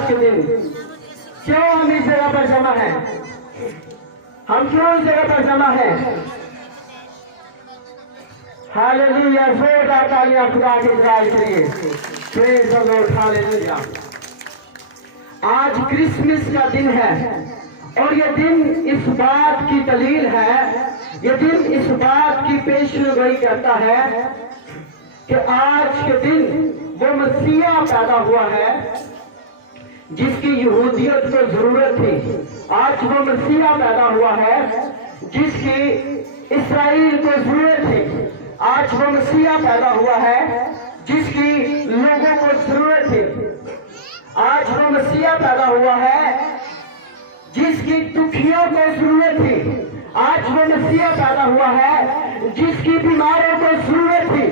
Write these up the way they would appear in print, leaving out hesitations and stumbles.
آج کے دن کیوں ہم اس جگہ پر جمع ہیں؟ ہم کیوں اس جگہ پر جمع ہیں؟ ہاللیلویا، زوردار تالیاں خدا کے جلال کے لیے۔ پریز دی لارڈ، ہاللیلویا۔ آج کرسمس کا دن ہے اور یہ دن اس بات کی دلیل ہے، یہ دن اس بات کی پیشگوئی کرتا ہے کہ آج کے دن وہ مسیح پیدا ہوا ہے جس کی یہودیت کو ضرورت تھی۔ آج وہ مسیح پیدا ہوا ہے جس کی اسرائیل کو ضرورت تھی۔ آج وہ مسیح پیدا ہوا ہے جس کی لوگوں کو ضرورت تھی۔ آج وہ مسیح پیدا ہوا ہے جس کی دکھیوں کو ضرورت تھی۔ آج وہ مسیح پیدا ہوا ہے جس کی بیماروں کو ضرورت تھی۔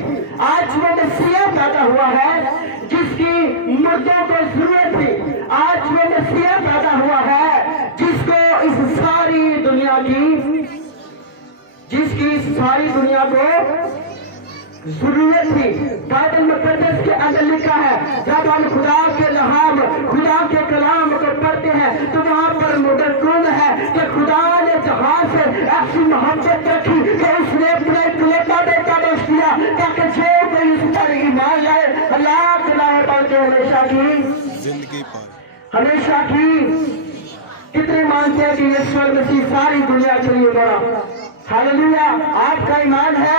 آج وہ مسیح پیدا ہوا ہے جس کی مردوں کو ضرورت تھی۔ آج وہ مسیح پیدا ہوا ہے جس کو اس ساری دنیا کو ضرورت تھی۔ بائبل مقدس کے اندر لکھا ہے، جب ہم خدا کے کلام کو پڑھتے ہیں تو وہاں پر مدرکون ہے کہ خدا نے جہاں سے ایسی محبت رکھی کہ اس نے اپنے اکلوتا بیٹا بخش دیا تاکہ جو کوئی اس پر ایمان لائے ہلاک نہ ہو بلکہ ہمیشہ کی زندگی پائے۔ ہمیشہ کی کتنے مانتے ہیں کہ یسوع مسیح ساری دنیا کے لیے مرا؟ ہاللیلویا۔ آپ کا ایمان ہے؟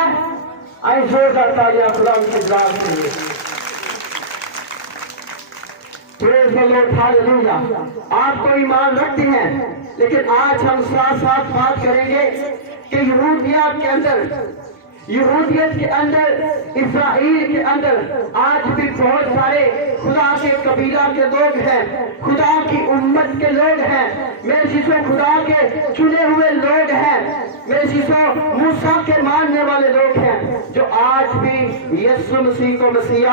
آئے زوردار تالیاں خدا کے جلال کے لیے۔ پریز دی لارڈ، ہاللیلویا۔ آپ کو ایمان رکھتے ہیں، لیکن آج ہم ساتھ ساتھ بات کریں گے کہ یہودیت کے اندر اسرائیل کے اندر آج بھی بہت سارے خدا کے قبیلہ کے لوگ ہیں، خدا کی امت کے لوگ ہیں، میرے چیزوں خدا کے چنے ہوئے لوگ ہیں، میرے چیزوں موسیٰ کے ماننے والے لوگ ہیں جو آج بھی یسوع مسیح کو مسیح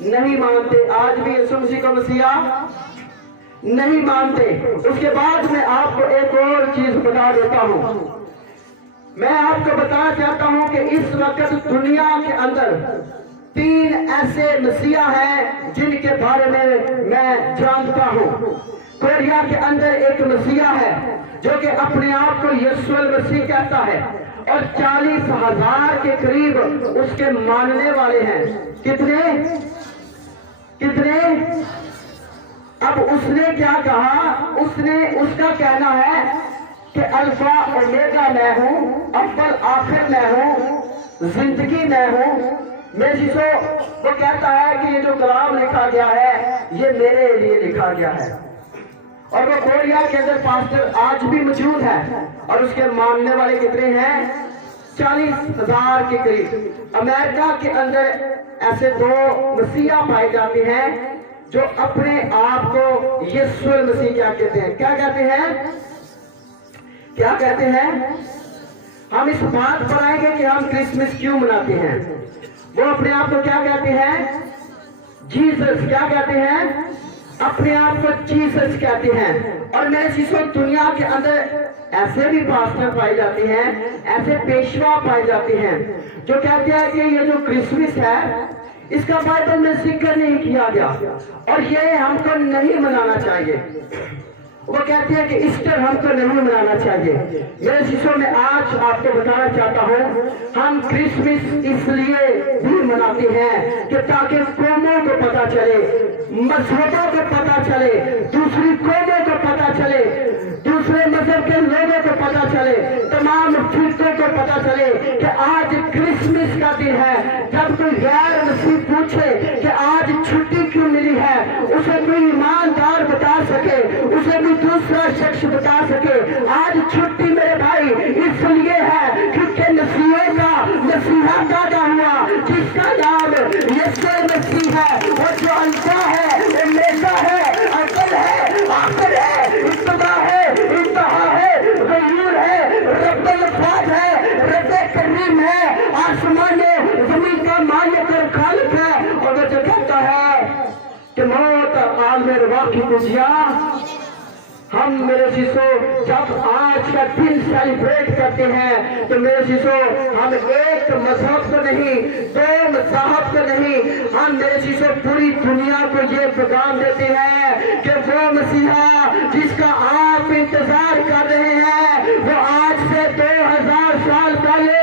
نہیں مانتے۔ آج بھی یسوع مسیح کو مسیح نہیں مانتے۔ اس کے بعد میں آپ کو ایک اور چیز بتا دیتا ہوں۔ میں آپ کو بتانا چاہتا ہوں کہ اس وقت دنیا کے اندر 3 ایسے مسیح ہیں جن کے بارے میں جانتا ہوں۔ کوریا کے اندر ایک مسیح ہے جو کہ اپنے آپ کو یسوع مسیح کہتا ہے اور 40,000 کے قریب اس کے ماننے والے ہیں۔ کتنے؟ اب اس نے کیا کہا؟ اس کا کہنا ہے کہ الفا اومیگا میں ہوں، اول آخر میں ہوں، زندگی میں ہوں۔ میرے جیسو وہ کہتا ہے کہ یہ جو کلام لکھا گیا ہے یہ میرے لیے لکھا گیا ہے، اور وہ کوریا کے اندر پاسٹر آج بھی موجود ہے اور اس کے ماننے والے کتنے ہیں؟ 40,000 کے قریب۔ امریکہ کے اندر ایسے 2 مسیح پائے جاتے ہیں جو اپنے آپ کو یسوع مسیح کیا کہتے ہیں؟ کیا کہتے ہیں؟ ہم اس بات پر آئیں گے کہ ہم کرسمس کیوں مناتے ہیں۔ وہ اپنے آپ کو کیا کہتے ہیں؟ جیسس۔ کیا کہتے ہیں؟ اپنے آپ کو جیسس کہتے ہیں۔ اور میرے چیزوں دنیا کے اندر ایسے بھی پاسٹر پائے جاتے ہیں، ایسے پیشوا پائے جاتے ہیں جو کہتے ہیں کہ یہ جو کرسمس ہے اس کا بائبل میں ذکر نہیں کیا گیا اور یہ ہم کو نہیں منانا چاہیے۔ وہ کہتے ہیں کہ ایسٹر ہم کو نہیں منانا چاہیے۔ میرے چیزوں میں آج آپ کو بتانا چاہتا ہوں ہم کرسمس اس لیے بھی مناتے ہیں کہ تاکہ قوموں کو پتا چلے، مذہبوں کو پتا چلے، دوسری قوموں کو پتا چلے، دوسرے مذہب کے لوگوں کو پتا چلے، تمام فرقوں کو پتا چلے کہ آج کرسمس کا دن ہے۔ جب کوئی غیر مسیح پوچھے کہ آج چھٹی کیوں ملی ہے، اسے کوئی ایماندار بتا سکے، اسے کوئی دوسرا شخص بتا سکے آج چھٹی میرے بھائی اس لیے ہے کیونکہ مسیحا پیدا ہوا جس کا نام یسوع مسیح ہے، اور جو الفا ہے، اومیگا ہے، اول ہے، آخر ہے، ابتدا ہے، انتہا ہے، غیور ہے، رب الفاظ ہے، رب کریم ہے، آسمان زمین کا مالک اور خالق ہے، اور وہ جو کہتا ہے کہ موت عالم روا کی کجیا۔ ہم میرے شیشو جب آج کا دن سیلیبریٹ کرتے ہیں تو میرے شیشو ہم ایک مذہب کو نہیں، 2 مذاہب کو نہیں، ہم कुरान मेरे चीजों पूरी दुनिया को ये पैगाम देते हैं कि वो मसीहा जिसका आप इंतजार कर रहे हैं वो आज से 2000 साल पहले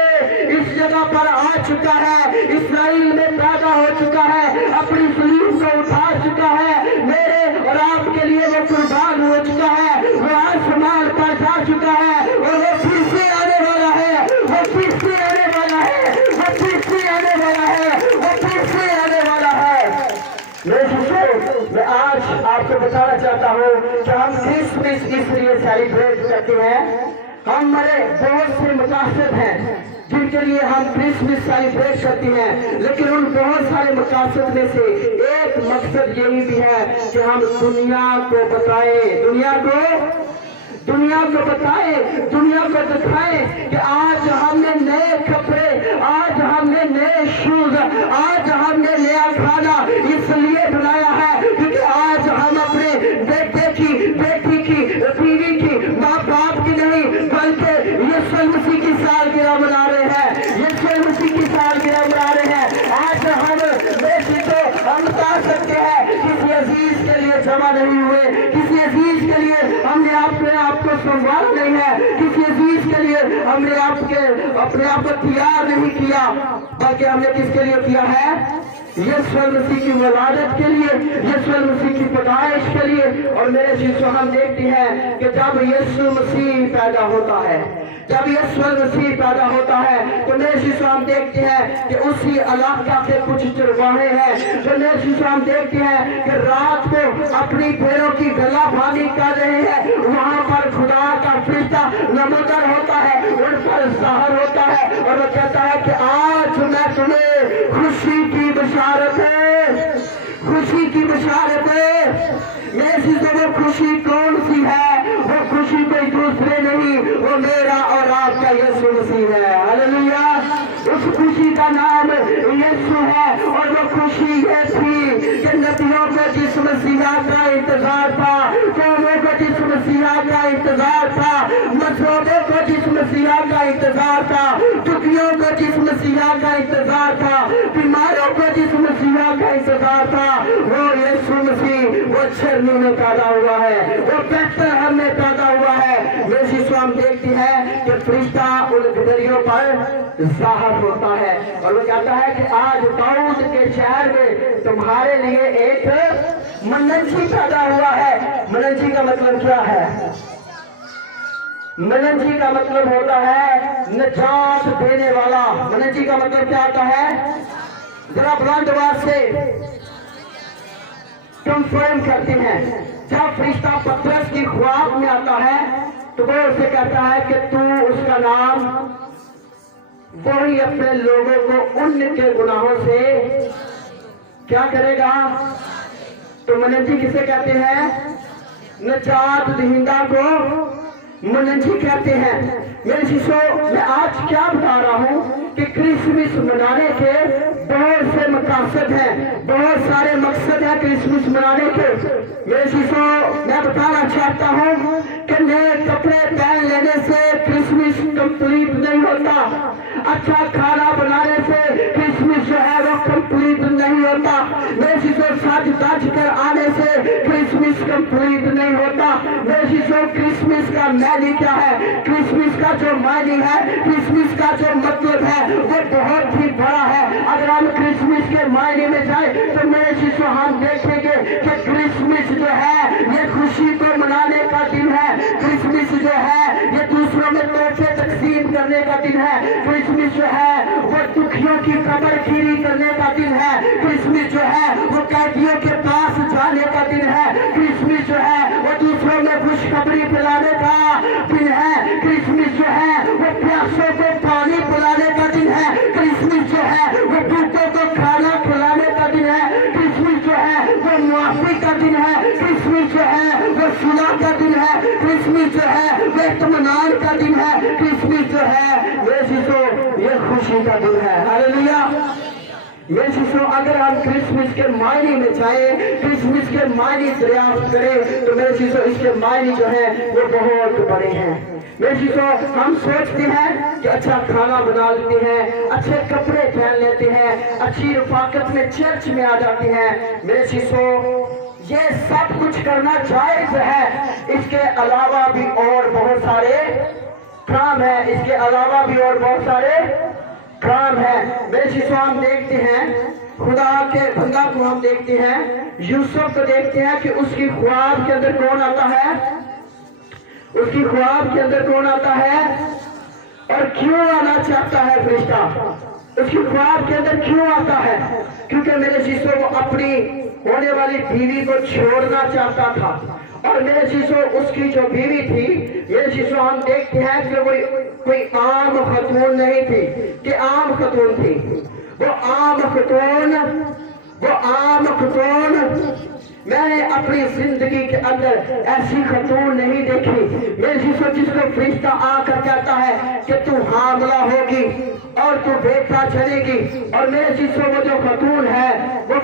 इस जगह पर आ चुका है, इस्राएल में पैदा हो चुका है, अपनी सलीब को उठा चुका है, मेरे और आपके लिए वो कुर्बान हो चुका है, वो आसमान पर जा चुका है और वो फिर से आने वाला है, वो फिर से आने वाला है, वो फिर से आने वाला है, वो फिर से आने वाला है। मेरे शिष्यों, मैं आज आपको बताना चाहता हूँ कि हम क्रिसमस इसलिए सेलिब्रेट करते हैं। हमारे बहुत से मकासद हैं जिनके लिए हम क्रिसमस सेलिब्रेट करते हैं, लेकिन उन बहुत सारे मकासद में से एक मकसद यही भी है कि हम दुनिया को बताएं, दुनिया को बताएं, दुनिया को दिखाएं कि आज हमने नए कपड़े, आज हमने नए शूज, आज हमने नया खाना इसलिए बनाया है क्योंकि आज हम अपने बेटे की, बेटी की, बीवी की, माँ बाप की नहीं बल्कि यीशु मसीह की सालगिरह मना रहे हैं, यीशु मसीह की सालगिरह मना रहे हैं। आज हम बेटी को हम बता सकते हैं किसी अजीज के लिए जमा नहीं हुए, किसी अजीज के लिए हमने आपको संभाला नहीं है, किसी अजीज के लिए हमने अपने आप को तैयार नहीं किया, बल्कि हमने किसके लिए किया है? यीशु मसीह की विलादत के लिए, यीशु मसीह की पैदाइश के लिए। और मेरे शिष्यों, हम देखते हैं कि जब यीशु मसीह पैदा होता है, जब यीशु मसीह पैदा होता है तो मेरे शिष्यों हम देखते हैं कि उसी इलाका के कुछ चरवाहे हैं, तो मेरे शिष्यों हम देखते हैं कि रात को अपनी भेड़ों की गलाबानी कर रहे हैं। वहां पर खुदा का फरिश्ता नमूतर होता है, उन पर ज़ाहिर होता है और वो कहता है कि आज मैं तुम्हें खुशी की बशारत है, खुशी की बशारत है। मेरे शिष्यों, वो खुशी कौन सी है? वो खुशी कोई दूसरे नहीं, वो मेरा और आपका यीशु मसीह है। हालेलुया। उस खुशी का नाम यीशु है और वो खुशी ये थी कि नबियों को जिस मसीहा का इंतजार था, कौमों को जिस मसीहा का इंतजार था, मजहबों को जिस मसीहा का इंतजार था, दुखियों को जिस मसीहा का इंतजार था, बीमारों को जिस मसीहा का इंतजार था, वो यीशु मसीह वो छरनी में पैदा हुआ है, वो बेथलेहम में पैदा हुआ है। मेरे शिष्यों, हम देखते हैं कि फरिश्ता उन गदरियों पर ज़ाहिर होता है और वो कहता है कि आज दाऊद के शहर में तुम्हारे लिए एक मनंजी पैदा हुआ है। मनंजी का मतलब क्या है? मनंजी का मतलब होता है निजात देने वाला। मनंजी का मतलब क्या होता है? जरा बुलंद आवाज से कंफर्म करते हैं। जब फरिश्ता पतरस की ख्वाब में आता है तो वो उसे कहता है कि तू उसका नाम, वही अपने लोगों को उनके गुनाहों से क्या करेगा? तो मनंजी किसे कहते हैं? निजात दहिंदा को मनंजी कहते हैं। मेरे शिष्यों, मैं आज क्या बता रहा हूँ कि क्रिसमस मनाने के बहुत से मकासद हैं, बहुत सारे मकसद हैं क्रिसमस मनाने के। मेरे शिष्यों, मैं बताना चाहता हूँ कि नए कपड़े पहन लेने से क्रिसमस कंप्लीट नहीं होता, अच्छा खाना बनाने से क्रिसमस जो है वो कंप्लीट नहीं होता, मेरे शिष्यों सज धज कर आने से क्रिसमस कंप्लीट नहीं होता। मेरे शिष्यों, क्रिसमस का मायने क्या है? क्रिसमस का जो मायने है, क्रिसमस का जो मतलब है वो बहुत ही बड़ा है। अगर हम क्रिसमस के मायने में जाए तो मेरे शिष्यों हम देखेंगे कि क्रिसमस जो है ये खुशी को मनाने का दिन है, क्रिसमस जो है ये दूसरों में तोहफे तकसीम करने का दिन है, क्रिसमस जो है वो दुखियों की कब्रखीरी करने का दिन है, क्रिसमस जो है वो कैदियों के पास जाने का दिन है, क्रिसमस जो है वो दूसरों में खुशखबरी पिलाने का दिन है, क्रिसमस जो है वो प्यासों को पानी पिलाने का दिन है, क्रिसमस जो है वो भूखों को खाना खिलाने का दिन है, क्रिसमस जो है वो मुआफी का दिन है, क्रिसमस जो है वो सुलह का दिन है, क्रिसमस जो है वो इत्मीनान का दिन है, क्रिसमस जो है मेरे शिष्यों ये खुशी का दिन है। हालेलुया। मेरे शिष्यों, अगर हम क्रिसमस के मायने में जाए, क्रिसमस के मायने दरियाफ्त करें तो मेरे शिष्यों इसके मायने जो है वो बहुत बड़े हैं। मेरे शिष्यों, हम सोचते हैं कि अच्छा खाना बना लेते हैं, अच्छे कपड़े पहन लेते हैं, अच्छी रफाकत में चर्च में आ जाते हैं। मेरे शिष्यों, ये सब कुछ करना जायज है, इसके अलावा भी और बहुत सारे काम है, इसके अलावा भी और बहुत सारे काम है। मेरे शिष्यों, हम देखते हैं खुदा के बंदा को, हम देखते हैं यूसुफ को देखते हैं कि उसकी ख्वाब के अंदर कौन आता है, उसकी ख्वाब के अंदर कौन आता है और क्यों आना चाहता है फरिश्ता, उसकी ख्वाब के अंदर क्यों आता है? क्योंकि मेरे शिष्यों, वो अपनी होने वाली बीवी को छोड़ना चाहता था। और मेरे शिष्यों, उसकी जो बीवी थी, मेरे शिष्यों, हम देखते हैं कि वो कोई आम खतून नहीं थी, कि आम खतून थी। वो आम खतून मैंने अपनी जिंदगी के अंदर ऐसी खतून नहीं देखी। मेरे शिष्यों, जिसको फरिश्ता आकर कहता है कि तू हामला होगी और तू बेटा चलेगी, और मेरे शिष्यों, वो जो खतून है वो